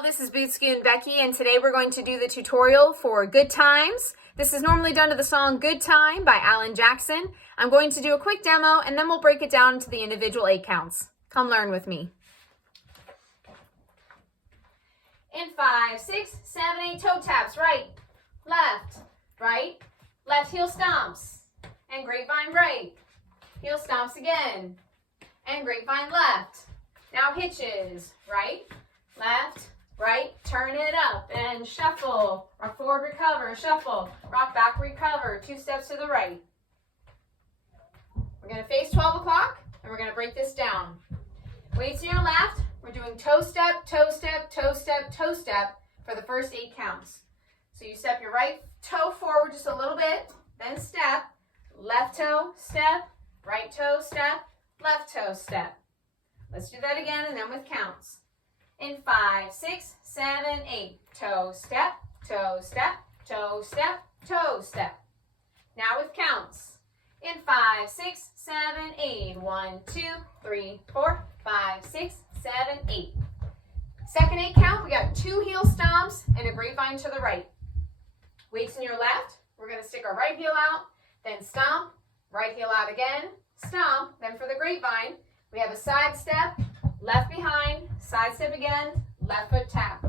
all, this is Scootin Becky, and today we're going to do the tutorial for Good Times. This is normally done to the song Good Time by Alan Jackson. I'm going to do a quick demo, and then we'll break it down into the individual 8 counts. Come learn with me. In 5, 6, 7, 8, toe taps, right, left heel stomps, and grapevine right, heel stomps again, and grapevine left. Now hitches, right, left, right, turn it up and shuffle, rock forward, recover, shuffle, rock back, recover, 2 steps to the right. We're going to face 12 o'clock and we're going to break this down. Weights to your left, we're doing toe step, toe step, toe step, toe step for the first 8 counts. So you step your right toe forward just a little bit, then step, left toe, step, right toe, step, left toe, step. Let's do that again and then with counts. In 5, 6, 7, 8. Toe step, toe step, toe step, toe step. Now with counts. In 5, 6, 7, 8. 1, 2, 3, 4, 5, 6, 7, 8. Second 8 count, we got 2 heel stomps and a grapevine to the right. Weights in your left, we're going to stick our right heel out, then stomp, right heel out again, stomp, then for the grapevine, we have a side step, left behind, side step again, left foot tap.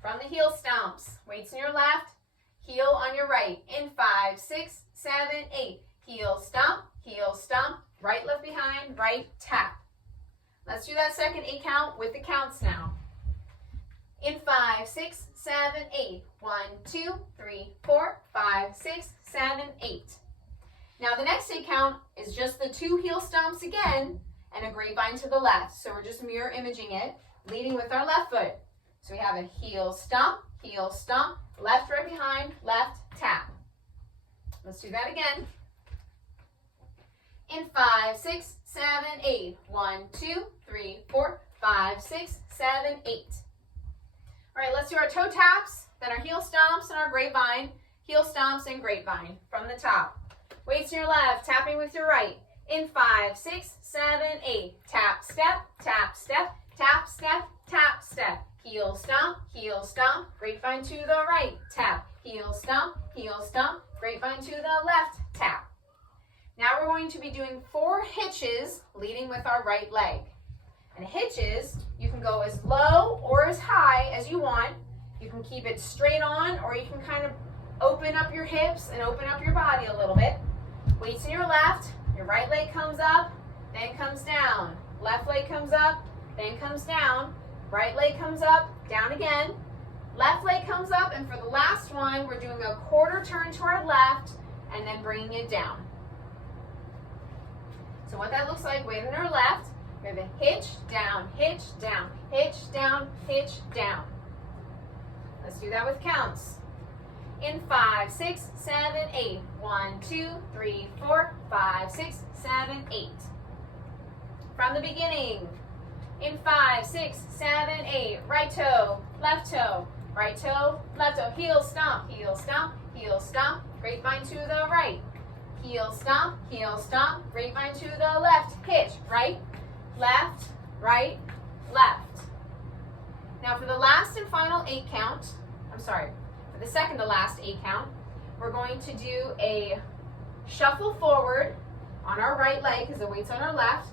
From the heel stomps, weights in your left, heel on your right. In 5, 6, 7, 8. Heel stomp, right left behind, right tap. Let's do that second 8 count with the counts now. In 5, 6, 7, 8. 1, 2, 3, 4, 5, 6, 7, 8. Now the next 8 count is just the 2 heel stomps again and a grapevine to the left. So we're just mirror imaging it, leading with our left foot. So we have a heel stomp, left right behind, left tap. Let's do that again. In 5, 6, 7, 8. 1, 2, 3, 4, 5, 6, 7, 8. All right, let's do our toe taps, then our heel stomps and our grapevine, heel stomps and grapevine from the top. Weights to your left, tapping with your right. In 5, 6, 7, 8. Tap, step, tap, step, tap, step, tap, step. Heel stomp, grapevine to the right. Tap, heel stomp, grapevine to the left. Tap. Now we're going to be doing 4 hitches, leading with our right leg. And hitches, you can go as low or as high as you want. You can keep it straight on, or you can kind of open up your hips and open up your body a little bit. Weights in your left, your right leg comes up, then comes down. Left leg comes up, then comes down. Right leg comes up, down again. Left leg comes up, and for the last one, we're doing a quarter turn to our left and then bringing it down. So what that looks like, weight in our left, we have a hitch, down, hitch, down, hitch, down, hitch, down. Let's do that with counts. In 5, 6, 7, 8. 1, 2, 3, 4, 5, 6, 7, 8. From the beginning. In 5, 6, 7, 8. Right toe, left toe, right toe, left toe. Heel stomp, grapevine to the right. Heel stomp, grapevine to the left. Hitch, right, left, left. Now for the last and final 8 count, for the second to last 8 count, we're going to do a shuffle forward on our right leg because the weight's on our left,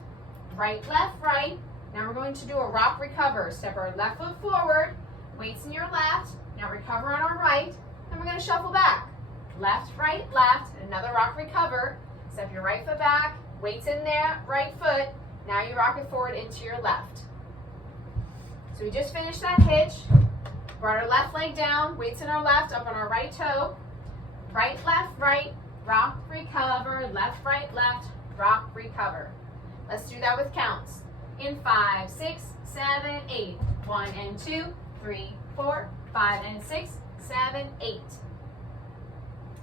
left, right. Now we're going to do a rock recover. Step our left foot forward, weights in your left, now recover on our right, then we're going to shuffle back. Left, left, another rock recover. Step your right foot back, weights in there, right foot, now you rock it forward into your left. So we just finished that hitch. Brought our left leg down, weights in our left, up on our right toe. Right, left, right, rock, recover, left, rock, recover. Let's do that with counts. In 5, 6, 7, 8. 1 and 2, 3, 4, 5 and 6, 7, 8.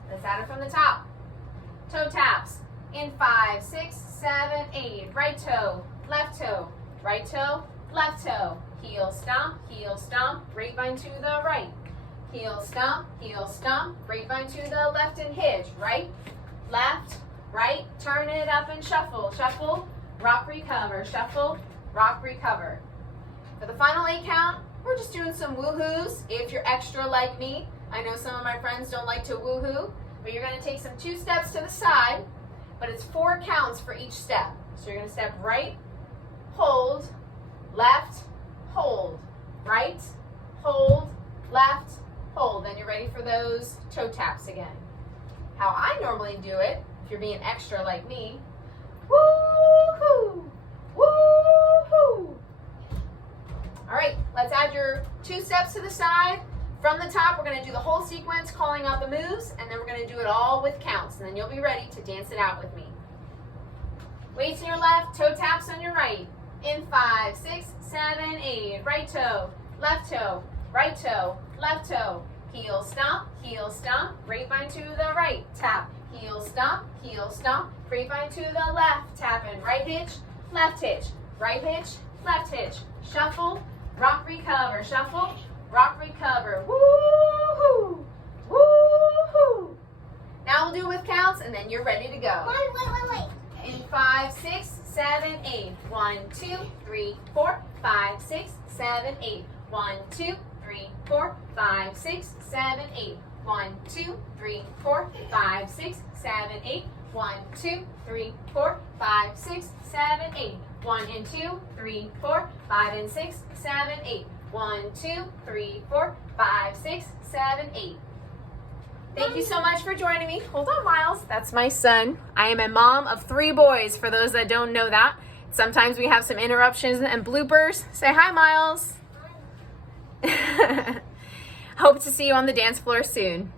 Let's add it from the top. Toe taps. In 5, 6, 7, 8. Right toe, left toe, right toe, left toe. Heel stomp, grapevine to the right. Heel stomp, grapevine to the left and hitch. Right, left, right, turn it up and shuffle, rock, recover, shuffle, rock, recover. For the final 8 count, we're just doing some woohoos. If you're extra like me, I know some of my friends don't like to woohoo, but you're going to take some 2 steps to the side, but it's 4 counts for each step. So you're going to step right, hold, left, hold, right, hold, left, hold. Then you're ready for those toe taps again. How I normally do it, if you're being extra like me, woohoo, woohoo. All right, let's add your 2 steps to the side. From the top, we're going to do the whole sequence, calling out the moves, and then we're going to do it all with counts, and then you'll be ready to dance it out with me. Weights on your left, toe taps on your right. In 5, 6, 7, 8. Right toe, left toe, right toe, left toe. Heel stomp, grapevine to the right, tap. Heel stomp, grapevine to the left, tap in. Right hitch, left hitch, right hitch, left hitch. Shuffle, rock, recover, shuffle, rock, recover. Woo-hoo, woo-hoo. Now we'll do it with counts, and then you're ready to go. Wait. In 5, 6, 7, 8. 1, 2, 3, 4, 5, 6, 7, 8. 1, 2, 3, 4, 5, 6, 7, 8. 1, 2, 3, 4, 5, 6, 7, 8. 1, 2, 3, 4, 5, 6, 7, 8. 1 and 2, 3, 4, 5 and 6, 7, 8. 1, 2, 3, 4, 5, 6, 7, 8. Thank you so much for joining me. Hold on, Miles. That's my son. I am a mom of 3 boys, for those that don't know that. Sometimes we have some interruptions and bloopers. Say hi, Miles. Hope to see you on the dance floor soon.